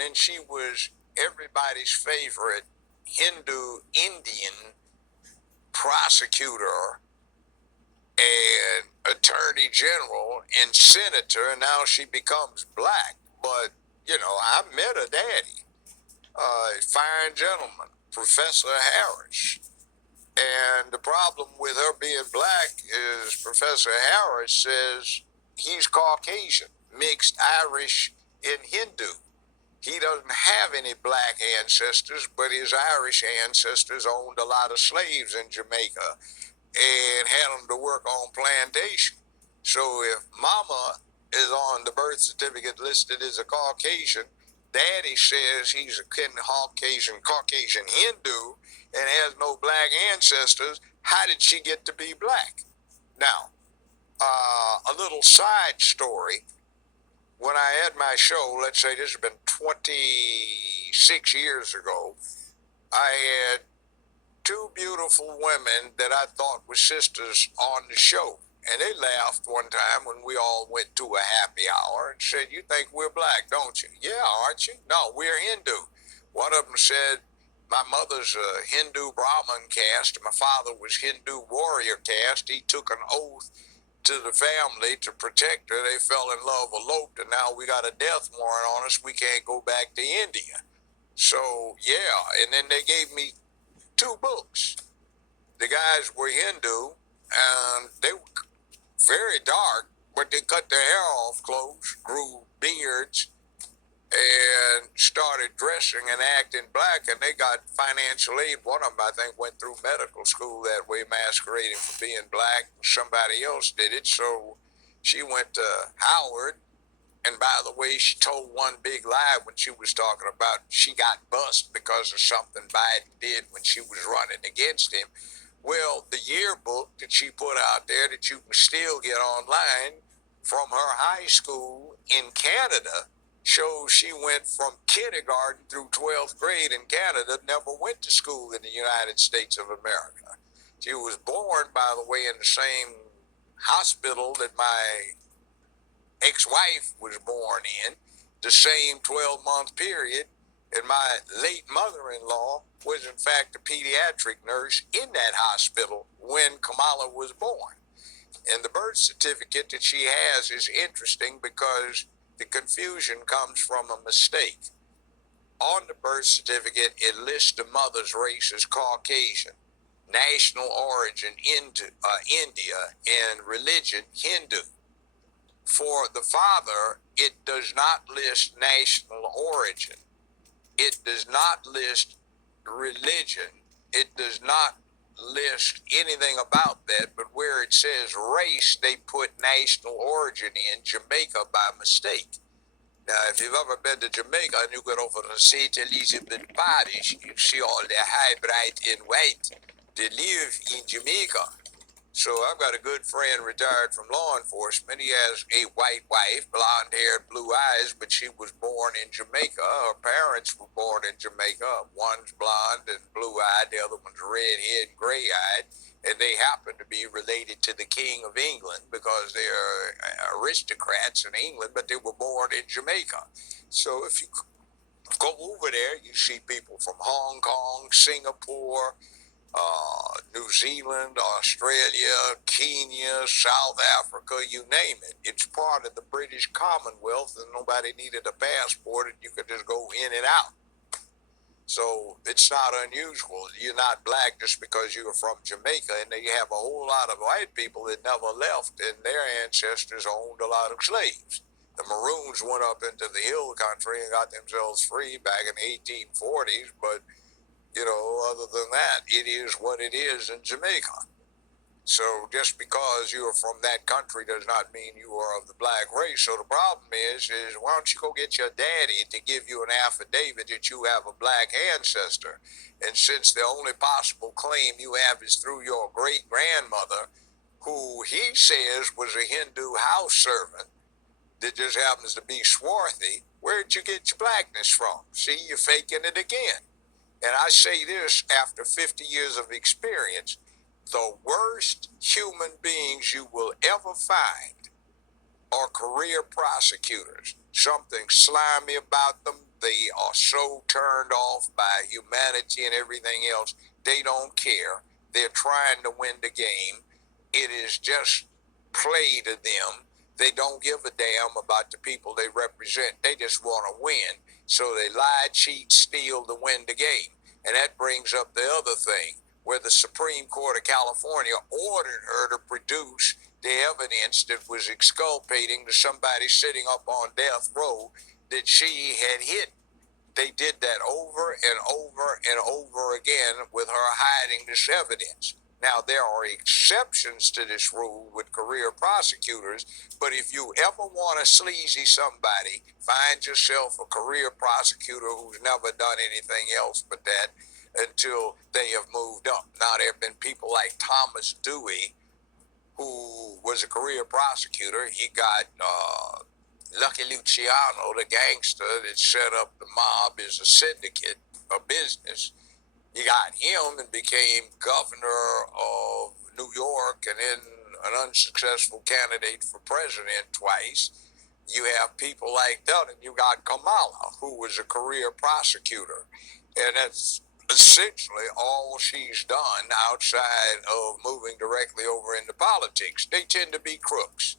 then she was everybody's favorite Hindu Indian prosecutor and attorney general and senator, and now she becomes black. But, I met her daddy, fine gentleman, Professor Harris. And the problem with her being black is Professor Harris says he's Caucasian, mixed Irish and Hindu. He doesn't have any black ancestors, but his Irish ancestors owned a lot of slaves in Jamaica and had them to work on plantation. So if mama is on the birth certificate listed as a Caucasian, daddy says he's a Caucasian Hindu and has no black ancestors. How did she get to be black? Now, a little side story. When I had my show, let's say this has been 26 years ago, I had two beautiful women that I thought were sisters on the show. And they laughed one time when we all went to a happy hour and said, "You think we're black, don't you?" "Yeah, aren't you?" "No, we're Hindu." One of them said, "My mother's a Hindu Brahmin caste. My father was Hindu warrior caste. He took an oath to the family to protect her. They fell in love, eloped, and now we got a death warrant on us. We can't go back to India." So, yeah, and then they gave me two books. The guys were Hindu, and they were very dark, but they cut their hair off close, grew beards, and started dressing and acting black, and they got financial aid. One of them, I think, went through medical school that way, masquerading for being black. Somebody else did it, so she went to Howard. And by the way, she told one big lie when she was talking about she got bust because of something Biden did when she was running against him. Well, the yearbook that she put out there that you can still get online from her high school in Canada shows she went from kindergarten through 12th grade in Canada, never went to school in the United States of America. She was born, by the way, in the same hospital that my ex-wife was born in, the same 12-month period, and my late mother-in-law was in fact a pediatric nurse in that hospital when Kamala was born. And the birth certificate that she has is interesting because the confusion comes from a mistake. On the birth certificate, it lists the mother's race as Caucasian, national origin India, and religion Hindu. For the father, it does not list national origin. It does not list religion. It does not list anything about that, but where it says race, they put national origin in Jamaica by mistake. Now, if you've ever been to Jamaica and you go over to St. Elizabeth Parish, you see all the high-bright and white that live in Jamaica. So I've got a good friend retired from law enforcement. He has a white wife, blonde-haired, blue eyes, but she was born in Jamaica. Her parents were born in Jamaica. One's blonde and blue-eyed, the other one's red-haired and gray-eyed, and they happen to be related to the King of England because they're aristocrats in England, but they were born in Jamaica. So if you go over there, you see people from Hong Kong, Singapore, New Zealand, Australia, Kenya, South Africa, you name it. It's part of the British Commonwealth, and nobody needed a passport, and you could just go in and out. So it's not unusual. You're not black just because you're from Jamaica, and they have a whole lot of white people that never left, and their ancestors owned a lot of slaves. The Maroons went up into the hill country and got themselves free back in the 1840s, but other than that, it is what it is in Jamaica. So just because you are from that country does not mean you are of the black race. So the problem is why don't you go get your daddy to give you an affidavit that you have a black ancestor? And since the only possible claim you have is through your great-grandmother, who he says was a Hindu house servant that just happens to be swarthy, where'd you get your blackness from? See, you're faking it again. And I say this after 50 years of experience, the worst human beings you will ever find are career prosecutors. Something slimy about them, They are so turned off by humanity and everything else. They don't care. They're trying to win the game. It is just play to them. They don't give a damn about the people they represent. They just want to win. So they lie, cheat, steal to win the game. And that brings up the other thing, where the Supreme Court of California ordered her to produce the evidence that was exculpating to somebody sitting up on death row that she had hit. They did that over and over and over again with her hiding this evidence. Now, there are exceptions to this rule with career prosecutors, but if you ever want to sleazy somebody, find yourself a career prosecutor who's never done anything else but that until they have moved up. Now, there have been people like Thomas Dewey, who was a career prosecutor. He got Lucky Luciano, the gangster that set up the mob as a syndicate, a business. You got him and became governor of New York and then an unsuccessful candidate for president twice. You have people like that, and you got Kamala, who was a career prosecutor. And that's essentially all she's done outside of moving directly over into politics. They tend to be crooks.